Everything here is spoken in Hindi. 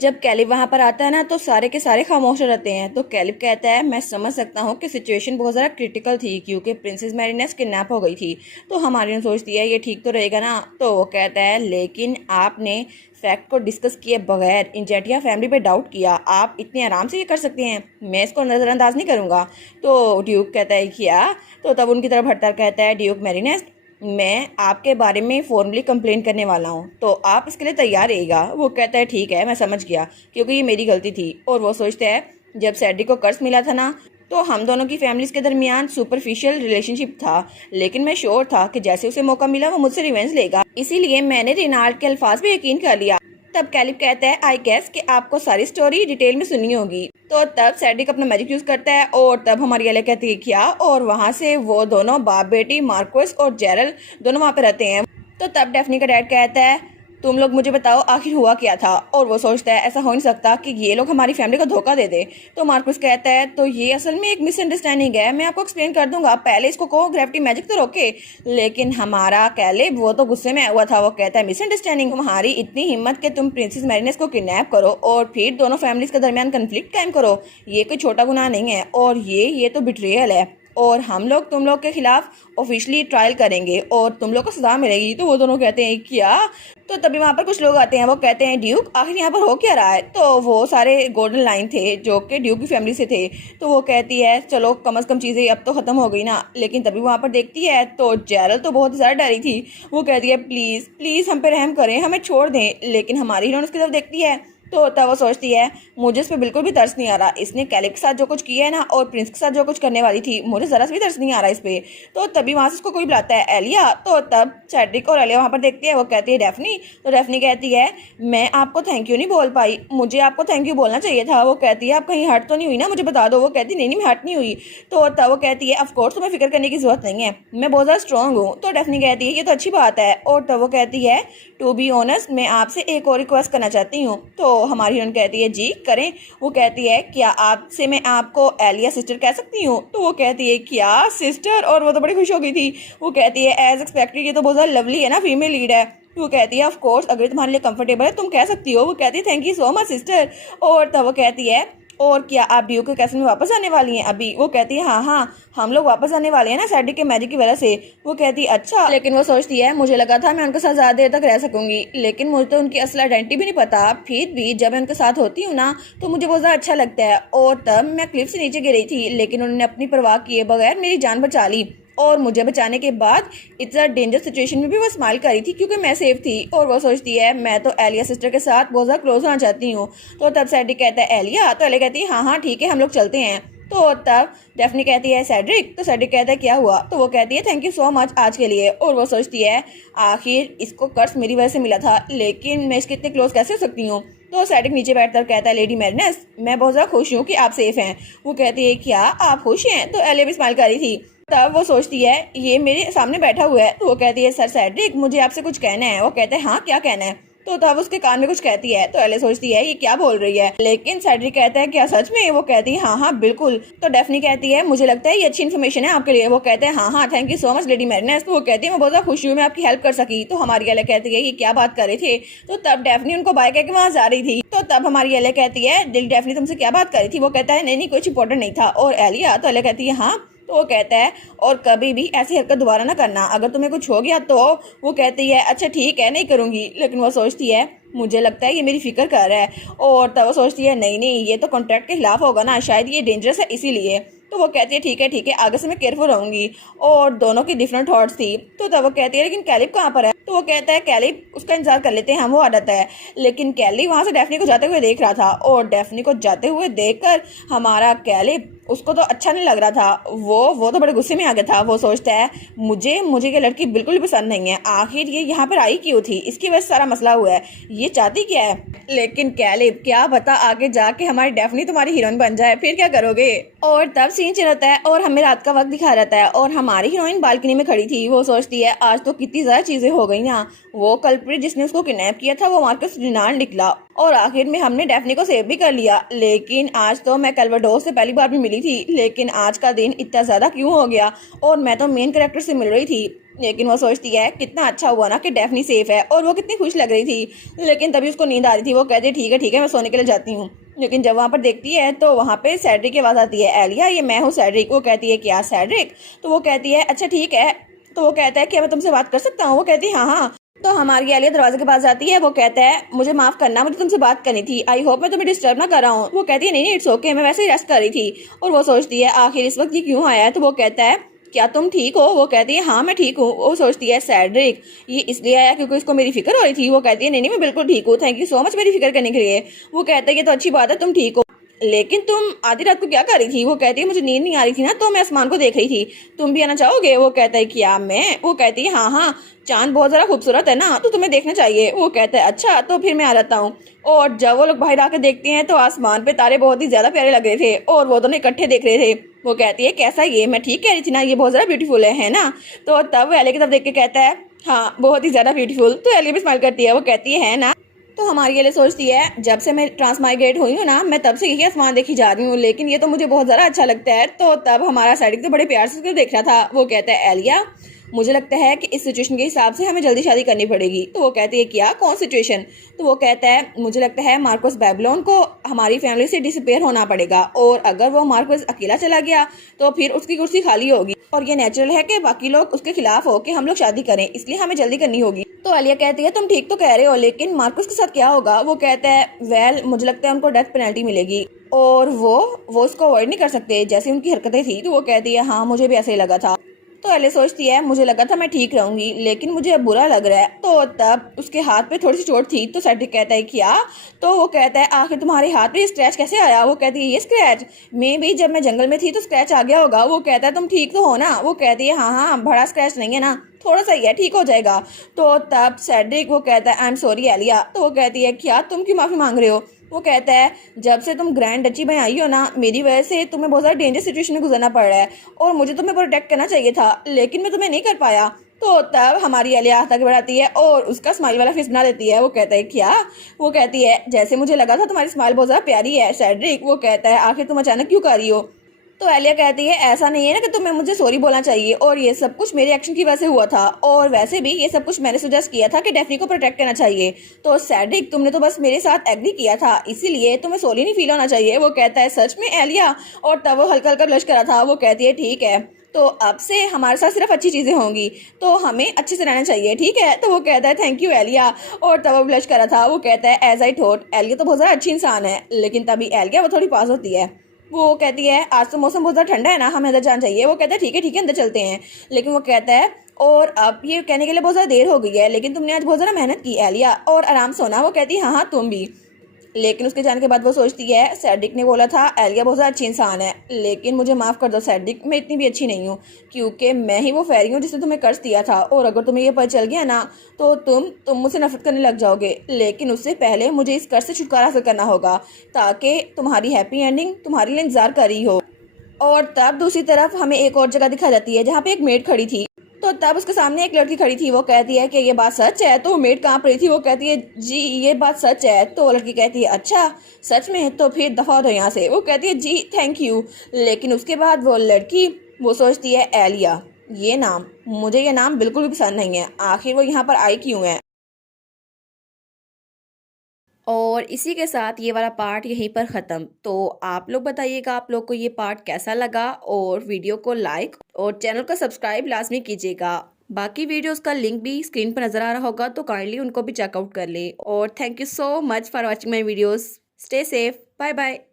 जब कैलिब वहां पर आता है ना तो सारे के सारे खामोश रहते हैं। तो कैलिब कहता है मैं समझ सकता हूँ कि सिचुएशन बहुत ज़्यादा क्रिटिकल थी क्योंकि प्रिंसेस मैरीनेस किडनैप हो गई थी। तो हमारी सोचती है ये ठीक तो रहेगा ना। तो वो कहता है लेकिन आपने फैक्ट को डिस्कस किए बगैर इंजेटिया फैमिली पे डाउट किया, आप इतने आराम से ये कर सकते हैं, मैं इसको नज़रअंदाज नहीं करूँगा। तो ड्यूक कहता है क्या? तो तब उनकी तरफ हटकर कहता है ड्यूक मैरीनेस मैं आपके बारे में फॉर्मली कंप्लेन करने वाला हूँ, तो आप इसके लिए तैयार रहेगा। वो कहता है ठीक है मैं समझ गया क्योंकि ये मेरी गलती थी। और वो सोचता है जब सैडी को कर्ज मिला था ना तो हम दोनों की फैमिलीज के दरमियान सुपरफिशियल रिलेशनशिप था, लेकिन मैं श्योर था कि जैसे उसे मौका मिला वो मुझसे रिवेंज लेगा, इसीलिए मैंने रेनाल्ड के अल्फाज पे यकीन कर लिया। तब कैलिब कहता है आई गेस कि आपको सारी स्टोरी डिटेल में सुनी होगी। तो तब सैडिक अपना मैजिक यूज करता है और तब हमारी एले कहती है क्या, और वहाँ से वो दोनों बाप बेटी मार्कोस और जेरल दोनों वहाँ पे रहते हैं। तो तब डेफनी का डैड कहता है तुम लोग मुझे बताओ आखिर हुआ क्या था। और वो सोचता है ऐसा हो नहीं सकता कि ये लोग हमारी फैमिली को धोखा दे दे। तो मार्कोस कहता है तो ये असल में एक मिसअंडरस्टैंडिंग है, मैं आपको एक्सप्लेन कर दूंगा, पहले इसको कहो ग्रेविटी मैजिक तो रोके। लेकिन हमारा कैलिब वो तो गुस्से में आया हुआ था। वो कहता है मिसअंडरस्टैंडिंग, तुम्हारी इतनी हिम्मत कि तुम प्रिंसेस मैरीनेस को किडनैप करो और फिर दोनों फैमिलीज के दरमियान कंफ्लिक्ट कायम करो, ये कोई छोटा गुनाह नहीं है और ये तो बिट्रेयल है और हम लोग तुम लोग के खिलाफ ऑफिशियली ट्रायल करेंगे और तुम लोग को सजा मिलेगी। तो वो दोनों कहते हैं क्या? तो तभी वहाँ पर कुछ लोग आते हैं। वो कहते हैं ड्यूक आखिर यहाँ पर हो क्या रहा है? तो वो सारे गोल्डन लाइन थे जो कि ड्यूक की फैमिली से थे। तो वो कहती है चलो कम से कम चीज़ें अब तो ख़त्म हो गई ना। लेकिन तभी वहाँ पर देखती है तो जेरल तो बहुत ज़्यादा डरी थी। वो कहती है प्लीज़ प्लीज़ हम पे रहम करें, हमें छोड़ दें। लेकिन हमारी हीरोइन उसकी तरफ देखती है तो तब वो सोचती है मुझे इस पर बिल्कुल भी तरस नहीं आ रहा, इसने कैलिब के साथ जो कुछ किया है ना और प्रिंस के साथ जो कुछ करने वाली थी मुझे ज़रा से भी तरस नहीं आ रहा इस पे। तो तभी वहाँ से उसको कोई बुलाता है एलिया। तो तब सैड्रिक और एलिया वहाँ पर देखती है। वो कहती है डेफनी। तो डेफनी कहती है मैं आपको थैंक यू नहीं बोल पाई, मुझे आपको थैंक यू बोलना चाहिए था। वो कहती है आप कहीं हर्ट तो नहीं हुई ना, मुझे बता दो। वो कहती नहीं मैं हर्ट नहीं हुई। तो तब वो कहती है ऑफकोर्स तुम्हें फिक्र करने की जरूरत नहीं है, मैं बहुत ज़्यादा स्ट्रॉन्ग हूँ। तो डेफनी कहती है ये तो अच्छी बात है। और तब वो कहती है टू बी ऑनेस्ट मैं आपसे एक और रिक्वेस्ट करना चाहती हूँ। तो हमारी हीरोइन कहती है जी करें। वो कहती है क्या आपसे मैं आपको एलिया सिस्टर कह सकती हूँ? तो वो कहती है क्या सिस्टर? और वो तो बड़ी खुश हो गई थी। वो कहती है एज एक्सपेक्टेड ये तो बहुत ज़्यादा लवली है ना, फीमेल लीड है। वो कहती है ऑफ कोर्स अगर तुम्हारे लिए कंफर्टेबल है तुम कह सकती हो। वो कहती है thank you so much sister. और तब वो कहती है और क्या आप ड्यूक के कैसल में वापस आने वाली हैं अभी? वो कहती है हाँ हम लोग वापस आने वाले हैं ना सैडी के मैजिक की वजह से। वो कहती है अच्छा। लेकिन वो सोचती है मुझे लगा था मैं उनके साथ ज़्यादा देर तक रह सकूंगी, लेकिन मुझे तो उनकी असल आइडेंटिटी भी नहीं पता, फिर भी जब मैं उनके साथ होती हूँ ना तो मुझे बहुत ज़्यादा अच्छा लगता है। और तब मैं क्लिफ से नीचे गिरी थी लेकिन उन्होंने अपनी परवाह किए बगैर मेरी जान बचा ली और मुझे बचाने के बाद इतना डेंजर सिचुएशन में भी वो स्माइल करी थी क्योंकि मैं सेफ थी। और वो सोचती है मैं तो एलिया सिस्टर के साथ बहुत ज़्यादा क्लोज होना चाहती हूँ। तो तब सैडी कहता है एलिया। तो एलिया कहती है हाँ ठीक है हम लोग चलते हैं। तो तब डेफनी कहती है सैड्रिक। तो सैड्रिक कहता है क्या हुआ? तो वो कहती है थैंक यू सो मच आज के लिए। और वो सोचती है आखिर इसको कर्ज मेरी वजह से मिला था लेकिन मैं इसके इतने क्लोज कैसे हो सकती हूँ? तो सैड्रिक नीचे बैठकर कहता है लेडी मैरीनेस मैं बहुत ज़्यादा खुश हूँ कि आप सेफ हैं। वो कहती है क्या आप खुश हैं? तो एलिया भी स्माइल कर रही थी। तब वो सोचती है ये मेरे सामने बैठा हुआ है। तो वो कहती है सर सैड्रिक मुझे आपसे कुछ कहना है। वो कहता है हाँ क्या कहना है? तो तब उसके कान में कुछ कहती है। तो एले सोचती है ये क्या बोल रही है, लेकिन सैड्रिक कहता है क्या सच में? वो कहती है हाँ बिल्कुल। तो डेफनी कहती है मुझे लगता है ये अच्छी इन्फॉर्मेशन है आपके लिए। वो कहते हैं हाँ thank you so much lady मैरीनेस। तो वो कहती है मैं बहुत ज़्यादा खुश हूँ मैं आपकी हेल्प कर सकी। तो हमारी एले कहती है ये क्या बात कर रहे थे? तो तब डेफनी उनको बाय कहकर वहाँ जा रही थी। तो तब हमारी एले कहती है डेफनी तुमसे क्या बात कर रही थी? वो कहता है नहीं कुछ इंपॉर्टेंट नहीं था। और एलिया? तो एले कहती है हाँ। तो वो कहता है और कभी भी ऐसी हरकत दोबारा ना करना, अगर तुम्हें कुछ हो गया तो। वो कहती है अच्छा ठीक है नहीं करूँगी। लेकिन वो सोचती है मुझे लगता है ये मेरी फिक्र कर रहा है। और तब वो सोचती है नहीं ये तो कॉन्ट्रैक्ट के खिलाफ होगा ना, शायद ये डेंजरस है इसीलिए। तो वो कहती है ठीक है आगे से मैं केयरफुल रहूंगी। और दोनों की डिफरेंट थॉट्स थी। तो तब वो कहती है लेकिन कैलिब कहाँ पर है? तो वो कहता है कैलिब उसका इंतजार कर लेते हैं हम, वो आ जाता है। लेकिन कैलिब वहाँ से डेफनी को जाते हुए देख रहा था और डेफनी को जाते हुए देखकर हमारा कैलिब उसको तो अच्छा नहीं लग रहा था। वो तो बड़े गुस्से में आ गया था। वो सोचता है मुझे ये लड़की बिल्कुल भी पसंद नहीं है, आखिर ये यहाँ पर आई क्यों थी, इसकी वजह से सारा मसला हुआ है, ये चाहती क्या है? लेकिन कैलिब क्या बता आगे जाके हमारी डेफनी तुम्हारी हीरोइन बन जाए फिर क्या करोगे? और तब सीन चल रहा है और हमें रात का वक्त दिखा रहता है और हमारी हीरोइन बालकनी में खड़ी थी। वो सोचती है आज तो कितनी ज्यादा चीजें हो गई ना। वो कल्प्रिट जिसने उसको किडनैप किया था वो मार्कस रेनाल्ड निकला और आखिर में हमने डेफनी को सेव भी कर लिया। लेकिन आज तो मैं कैल्वाडोस से पहली बार भी मिली थी, लेकिन आज का दिन इतना ज़्यादा क्यों हो गया? और मैं तो मेन कैरेक्टर से मिल रही थी। लेकिन वो सोचती है कितना अच्छा हुआ ना कि डेफनी सेफ है, और वो कितनी खुश लग रही थी। लेकिन तभी उसको नींद आ रही थी। वो कहती है ठीक है मैं सोने के लिए जाती हूँ। लेकिन जब वहाँ पर देखती है तो वहाँ पे सैड्रिक की आवाज़ आती है, एलिया ये मैं हूँ सैड्रिक। वो कहती है क्या सैड्रिक? तो वो कहती है अच्छा ठीक है। तो वो कहता है कि मैं तुमसे बात कर सकता हूँ? वो कहती है हाँ हाँ। तो हमारी एलिया दरवाजे के पास जाती है। वो कहता है मुझे माफ करना, मुझे तुमसे बात करनी थी। आई होप मैं तुम्हें डिस्टर्ब ना कर रहा हूँ। वो कहती है नहीं नहीं इट्स ओके, मैं वैसे ही रेस्ट कर रही थी। और वो सोचती है आखिर इस वक्त ये क्यों आया है? तो वो कहता है क्या तुम ठीक हो? वो कहती है हाँ मैं ठीक हूँ। वो सोचती है सैड्रिक ये इसलिए आया क्योंकि इसको मेरी फिक्र हो रही थी। वो कहती है नहीं नहीं मैं बिल्कुल ठीक हूँ, थैंक यू सो मच मेरी फिक्र करने के लिए। वो कहता है ये तो अच्छी बात है तुम ठीक हो, लेकिन तुम आधी रात को क्या कर रही थी? वो कहती है मुझे नींद नहीं आ रही थी ना, तो मैं आसमान को देख रही थी। तुम भी आना चाहोगे? वो कहता है क्या मैं? वो कहती है हाँ हाँ चांद बहुत ज़रा खूबसूरत है ना, तो तुम्हें देखना चाहिए। वो कहता है अच्छा तो फिर मैं आ जाता हूँ। और जब वो लोग बाहर आकर देखते हैं तो आसमान पे तारे बहुत ही ज़्यादा प्यारे लग रहे थे, और वो दोनों इकट्ठे देख रहे थे। वो कहती है कैसा ये? मैं ठीक कह रही थी ना, ये बहुत ज़्यादा ब्यूटीफुल है ना? तो तब वो एले की तरफ देख के कहता है हाँ बहुत ही ज़्यादा ब्यूटीफुल। तो एले भी स्माइल करती है। वो कहती है ना? तो हमारी ये सोचती है जब से मैं ट्रांसमाइग्रेट हुई हूँ ना, मैं तब से यही आसमान देखी जा रही हूँ, लेकिन ये तो मुझे बहुत ज़्यादा अच्छा लगता है। तो तब हमारा सैड्रिक तो बड़े प्यार से उसको देख रहा था। वो कहता है एलिया मुझे लगता है कि इस सिचुएशन के हिसाब से हमें जल्दी शादी करनी पड़ेगी। तो वो कहती है क्या कौन सिचुएशन? तो वो कहता है मुझे लगता है मार्कोस बेबीलोन को हमारी फैमिली से डिसअपेयर होना पड़ेगा, और अगर वो मार्कोस अकेला चला गया तो फिर उसकी कुर्सी खाली होगी, और ये नेचुरल है कि बाकी लोग उसके खिलाफ हो कि हम लोग शादी करें, इसलिए हमें जल्दी करनी होगी। तो एलिया कहती है तुम ठीक तो कह रहे हो, लेकिन मार्कोस के साथ क्या होगा? वो कहता है वेल मुझे लगता है उनको डेथ पेनल्टी मिलेगी, और वो उसको अवॉइड नहीं कर सकते जैसी उनकी हरकतें थी। तो वो कहती है हाँ मुझे भी ऐसे ही लगा था। तो एलिया सोचती है मुझे लगा था मैं ठीक रहूंगी, लेकिन मुझे अब बुरा लग रहा है। तो तब उसके हाथ पे थोड़ी सी चोट थी। तो सैड्रिक कहता है क्या? तो वो कहता है आखिर तुम्हारे हाथ पे स्क्रैच कैसे आया? वो कहती है ये स्क्रैच मे भी जब मैं जंगल में थी तो स्क्रैच आ गया होगा। वो कहता है तुम ठीक तो हो ना? वो कहती है हाँ हाँ बड़ा स्क्रैच नहीं है ना, थोड़ा सा ही है, ठीक हो जाएगा। तो तब सैड्रिक वो कहता है आई एम सॉरी एलिया। तो वो कहती है क्या तुम क्यों माफी मांग रहे हो? वो कहता है जब से तुम ग्रैंड डची में आई हो ना, मेरी वजह से तुम्हें बहुत ज़्यादा डेंजर सिचुएशन में गुजरना पड़ रहा है, और मुझे तुम्हें प्रोटेक्ट करना चाहिए था, लेकिन मैं तुम्हें नहीं कर पाया। तो तब हमारी एलिया हाथ आगे बढ़ाती है और उसका स्माइल वाला फेस बना देती है। वो कहता है क्या? वो कहती है जैसे मुझे लगा था तुम्हारी स्माइल बहुत ज़्यादा प्यारी है सैड्रिक। वो कहता है आखिर तुम अचानक क्यों कर रही हो? तो एलिया कहती है ऐसा नहीं है ना कि तुम्हें मुझे सॉरी बोलना चाहिए, और ये सब कुछ मेरे एक्शन की वजह से हुआ था, और वैसे भी ये सब कुछ मैंने सजेस्ट किया था कि डेफनी को प्रोटेक्ट करना चाहिए। तो सैड्रिक तुमने तो बस मेरे साथ एग्री किया था, इसीलिए तुम्हें सॉरी नहीं फील होना चाहिए। वो कहता है सच में एलिया? और तब वो हल्का हल्का ब्लश करा था। वो कहती है ठीक है तो अब से हमारे साथ सिर्फ अच्छी चीज़ें होंगी, तो हमें अच्छे से रहना चाहिए, ठीक है? तो वो कहता है थैंक यू एलिया। और तब वो ब्लश करा था। वो कहता है एज आई थॉट एलिया तो बहुत ज़्यादा अच्छी इंसान है, लेकिन तभी एलिया वो थोड़ी पास होती है। वो कहती है आज तो मौसम बहुत ज़्यादा ठंडा है ना, हमें अंदर जाना चाहिए। वो कहता है ठीक है अंदर चलते हैं। लेकिन वो कहता है और अब ये कहने के लिए बहुत ज़्यादा देर हो गई है, लेकिन तुमने आज बहुत ज़्यादा मेहनत की एलिया, और आराम से होना। वो कहती है हाँ हाँ तुम भी। लेकिन उसके जाने के बाद वो सोचती है सैड्रिक ने बोला था एलिया बहुत ज़्यादा अच्छी इंसान है, लेकिन मुझे माफ़ कर दो सैड्रिक, मैं इतनी भी अच्छी नहीं हूँ, क्योंकि मैं ही वो फेरी हूँ जिसने तुम्हें कर्ज दिया था, और अगर तुम्हें ये पता चल गया ना तो तुम मुझसे नफरत करने लग जाओगे। लेकिन उससे पहले मुझे इस कर्ज से छुटकारा हासिल करना होगा, ताकि तुम्हारी हैप्पी एंडिंग तुम्हारे लिए इंतजार कर रही हो। और तब दूसरी तरफ हमें एक और जगह दिखाई जाती है जहाँ पे एक मेड खड़ी थी। तो तब उसके सामने एक लड़की खड़ी थी। वो कहती है कि ये बात सच है? तो मेड कहाँ पड़ी थी? वो कहती है जी ये बात सच है। तो वो लड़की कहती है अच्छा सच में? तो फिर दफा हो यहाँ से। वो कहती है जी थैंक यू। लेकिन उसके बाद वो लड़की वो सोचती है एलिया ये नाम, मुझे ये नाम बिल्कुल भी पसंद नहीं है, आखिर वो यहाँ पर आई क्यों है? और इसी के साथ ये वाला पार्ट यहीं पर ख़त्म। तो आप लोग बताइएगा आप लोग को ये पार्ट कैसा लगा, और वीडियो को लाइक और चैनल को सब्सक्राइब लाजमी कीजिएगा। बाकी वीडियोस का लिंक भी स्क्रीन पर नज़र आ रहा होगा, तो काइंडली उनको भी चेकआउट कर ले। और thank you so much for watching my videos. Stay safe, bye bye.